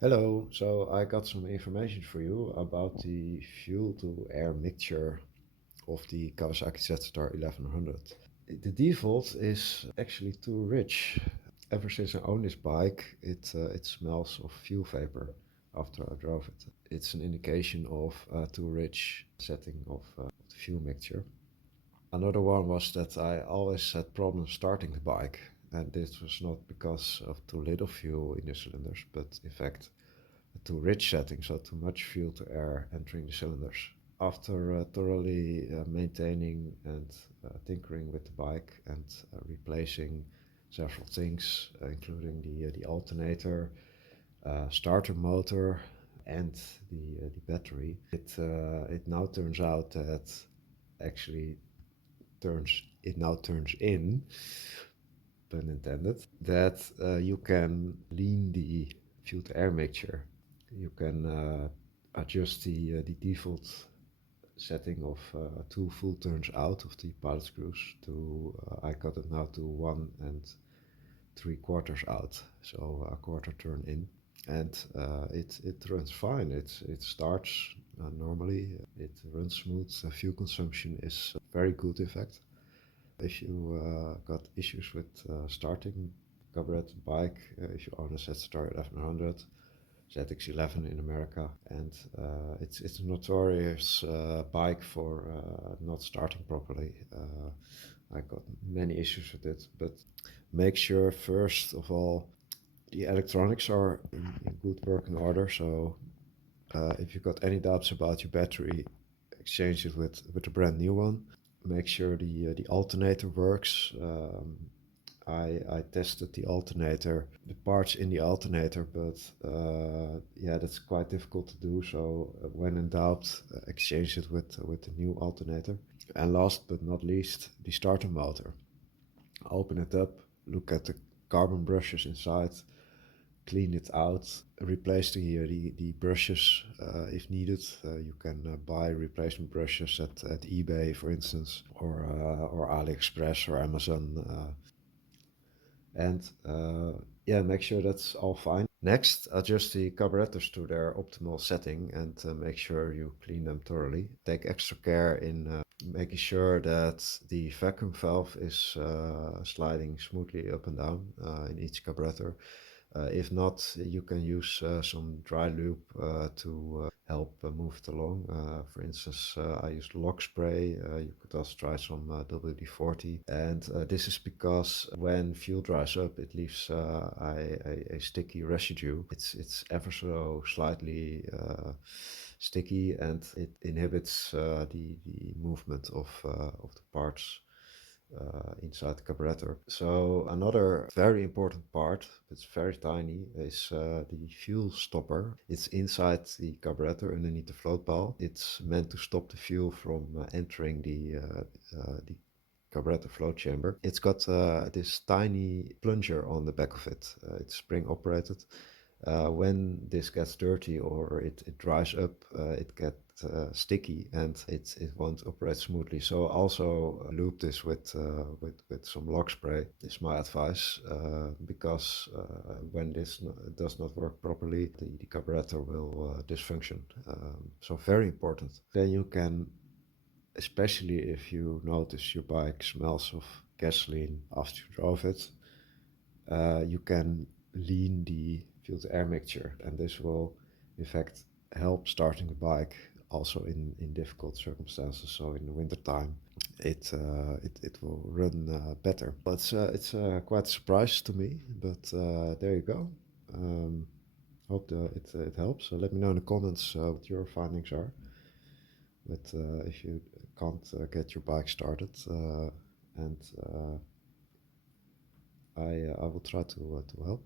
Hello, so I got some information for you about the fuel to air mixture of the Kawasaki ZZR1100. The default is actually too rich. Ever since I own this bike, it smells of fuel vapor after I drove it. It's an indication of too rich setting of the fuel mixture. Another one was that I always had problems starting the bike, and this was not because of too little fuel in the cylinders, but in fact too rich setting, so too much fuel to air entering the cylinders. After thoroughly maintaining and tinkering with the bike and replacing several things, including the alternator, starter motor, and the battery, it now turns out that actually turns in, pun intended, that you can lean the fuel to air mixture. You can adjust the default setting of two full turns out of the pilot screws to I got it now to 1 3/4 out, so a quarter turn in, and it runs fine. It starts normally. It runs smooth. Fuel consumption is very good, in fact. If you got issues with starting carbureted bike, if you own a ZStar 1100, ZX11 in America, and it's a notorious bike for not starting properly. I got many issues with it, but make sure first of all the electronics are in good working order. So if you got any doubts about your battery, exchange it with a brand new one. Make sure the alternator works. I tested the alternator, the parts in the alternator, but yeah, that's quite difficult to do. So when in doubt, exchange it with the new alternator. And last but not least, the starter motor. Open it up, look at the carbon brushes inside, clean it out, replace the brushes if needed. You can buy replacement brushes at eBay, for instance, or AliExpress or Amazon. And yeah, make sure that's all fine. Next, adjust the carburetors to their optimal setting and make sure you clean them thoroughly. Take extra care in making sure that the vacuum valve is sliding smoothly up and down in each carburetor. If not, you can use some dry lube to help move it along. For instance, I used lock spray. You could also try some WD-40. And this is because when fuel dries up, it leaves a sticky residue. It's ever so slightly sticky, and it inhibits the movement of the parts inside the carburetor. So another very important part, it's very tiny, is the fuel stopper. It's inside the carburetor underneath the float ball. It's meant to stop the fuel from entering the carburetor float chamber. It's got this tiny plunger on the back of it. It's spring operated. When this gets dirty or it dries up, it gets sticky and it won't operate smoothly. So also lube this with some lock spray is my advice, because when this does not work properly, the carburetor will dysfunction. So very important. Then you can, especially if you notice your bike smells of gasoline after you drove it, you can lean the fuel to air mixture, and this will in fact help starting the bike also in difficult circumstances. So in the wintertime it will run better. But it's quite a surprise to me, but there you go. Hope it helps. So let me know in the comments what your findings are. But if you can't get your bike started, and I will try to help.